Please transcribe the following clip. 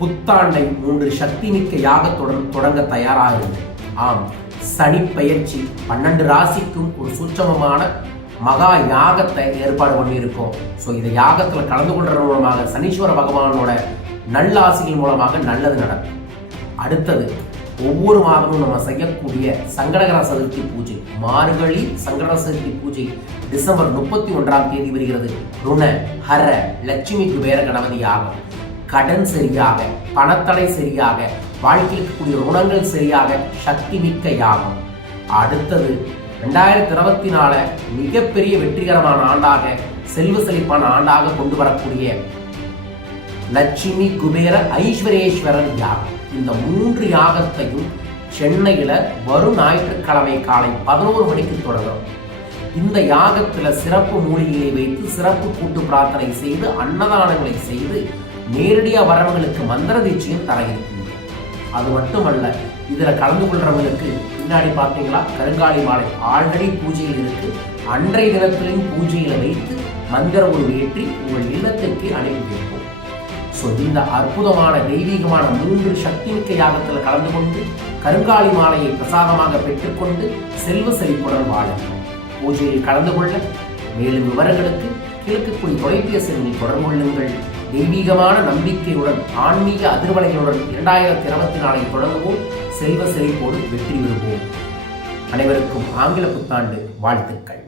புத்தாண்டை 3 சக்திமிக்க யாகத்துடன் தொடங்க தயாராகிறது. ஆம், சனி பெயர்ச்சி 12 ராசிக்கும் ஒரு சூட்சமமான மகா யாகத்தை ஏற்பாடு பண்ணியிருக்கோம். ஸோ இந்த யாகத்தில் கலந்து கொள்றது மூலமாக சனீஸ்வர பகவானோட நல்ல ஆசைகள் மூலமாக நல்லது நடக்கும். அடுத்தது, ஒவ்வொரு மாதமும் நம்ம செய்யக்கூடிய சங்கடகர சதுர்த்தி பூஜை, மார்கழி சங்கடகர சதுர்த்தி பூஜை டிசம்பர் 31ஆம் தேதி வருகிறது. ருண ஹர லட்சுமி குபேர கணபதி யாகம். கடன் சரியாக, பணத்தடை சரியாக, வாழ்க்கையில் இருக்கக்கூடிய ருணங்கள் சரியாக சக்தி மிக்க யாகம். அடுத்தது 2024 மிகப்பெரிய வெற்றிகரமான ஆண்டாக, செல்வ செழிப்பான ஆண்டாக கொண்டு வரக்கூடிய லட்சுமி குபேர ஐஸ்வரேஸ்வரர் யாகம். இந்த 3 யாகத்தையும் சென்னையில வரும் ஞாயிற்றுக்கிழமை காலை 11 மணிக்கு தொடங்கும். இந்த யாகத்துல சிறப்பு மூலிகையை வைத்து சிறப்பு கூட்டு பிரார்த்தனை செய்து அன்னதானங்களை செய்து நேரடியா வரவங்களுக்கு மந்திர தீட்சையும் தர இருக்கின்றது. அது மட்டுமல்ல, இதுல கலந்து கொள்றவங்களுக்கு பின்னாடி பார்த்தீங்களா கருங்காலி மாலை ஆல்ரெடி பூஜையில் இருக்கு. அன்றைய தினத்திலும் பூஜையில வைத்து மந்திர உரு ஏற்றி உங்கள் இல்லத்திற்கு அனுப்பி வைப்போம். ஸோ இந்த அற்புதமான தெய்வீகமான 3 சக்திமிக்க யாகத்தில் கலந்து கொண்டு கருங்காலி மாலையை பிரசாதமாக பெற்றுக்கொண்டு செல்வ செழிப்புடன் வாழுங்கள். பூஜையில் கலந்து கொள்ள மேலும் விவரங்களுக்கு கிழக்குக்குடி தொலைபேசி எண்ணில் தொடர்பு கொள்ளுங்கள். தெய்வீகமான நம்பிக்கையுடன் ஆன்மீக அதிர்வலைகளுடன் 2024 தொடங்குவோம். செல்வ செழிப்போடு வெற்றி பெறுவோம். அனைவருக்கும் ஆங்கில புத்தாண்டு வாழ்த்துக்கள்.